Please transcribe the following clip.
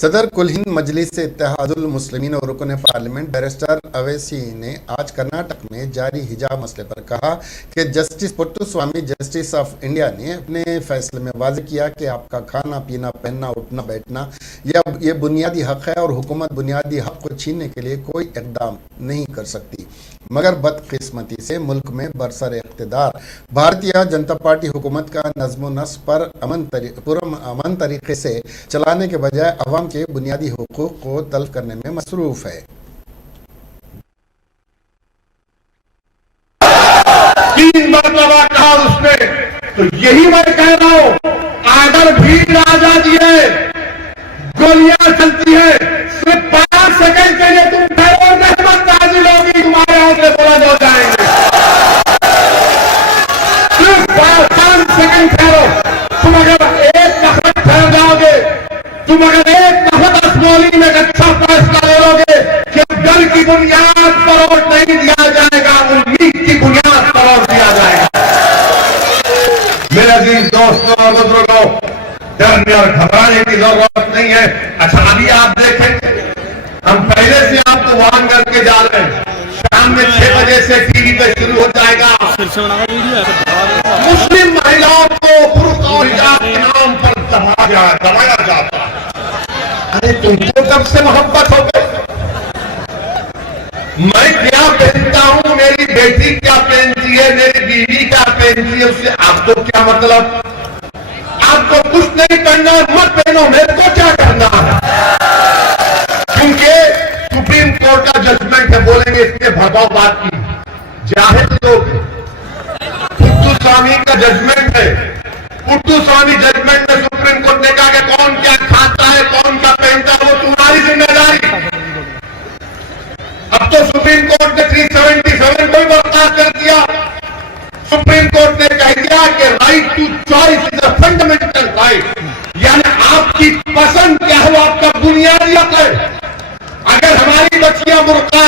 सदर कुल हिंद मजलिस इत्तेहादुल मुस्लिमीन और रुकन पार्लियामेंट बैरिस्टर अवैसी ने आज कर्नाटक में जारी हिजाब मसले पर कहा कि justice Puttaswamy justice of India ने अपने फैसले में वाज़ेह किया कि आपका खाना पीना पहनना उठना बैठना ये बुनियादी हक है और हुकूमत बुनियादी हक को छीनने के लिए कोई इक़दाम नहीं कर सकती। मगर बदकिस्मती से मुल्क में बरसर इक़्तिदार भारतीय जनता पार्टी हुकूमत का नज़्म व नस्क़ पर अमन तरीके से चलाने के बजाय अवाम के बुनियादी हुकूक को तल्फ करने में मसरूफ़ है। 3 मरतबा कहा उसने, तो यही मैं कह रहा हूं, अगर भीड़ आ जाती है, गोलियां चलती है, सिर्फ 5 सेकंड के लिए तुम ठहरो, रहमत नाज़िल होगी, तुम्हारे हौसले बुलंद हो जाएंगे। सिर्फ 5 सेकंड ठहरो। तुम अगर एक नफर ठहर जाओगे, तुम अगर एक नफर असमौली में अच्छा फैसला ले लोगे कि डर की बुनियाद पर वोट नहीं दिया जाएगा, उम्मीद की बुनियाद पर वोट दिया जाएगा। मेरे अजीज दोस्तों और बुजुर्गों, डरने और घबराने की जरूरत नहीं है। अच्छा, अभी आप देखें, हम पहले से आपको वार्न करके जा रहे हैं, शाम में 6 बजे से टीवी पे शुरू हो जाएगा। मुस्लिम महिलाओं को बुर्का और हिजाब के नाम पर दबाया जाता है। अरे तुमको कब से मोहब्बत हो गई? मैं क्या पहनता हूं, मेरी बेटी क्या पहनती है, मेरी बीवी क्या पहनती है, उससे आपको क्या मतलब? आपको कुछ नहीं पहनना, मत पहनो, मेरे को क्या करना है? क्योंकि सुप्रीम कोर्ट का जजमेंट है, बोलेंगे इसने भरपाव बात की। जाहिल लोग, पुट्टुस्वामी का जजमेंट है, पुट्टुस्वामी जजमेंट में सुप्रीम कोर्ट ने कहा कि कौन क्या खाता है, कौन क्या पहनता है, वो तुम्हारी जिम्मेदारी। अब तो सुप्रीम कोर्ट ने 377 को भी बर्खास्त कर दिया। सुप्रीम कोर्ट ने कह दिया कि right to choice is a fundamental right, यानी आपकी पसंद क्या हो, आपका बुनियादी हक है। अगर हमारी बच्चियां बुर्का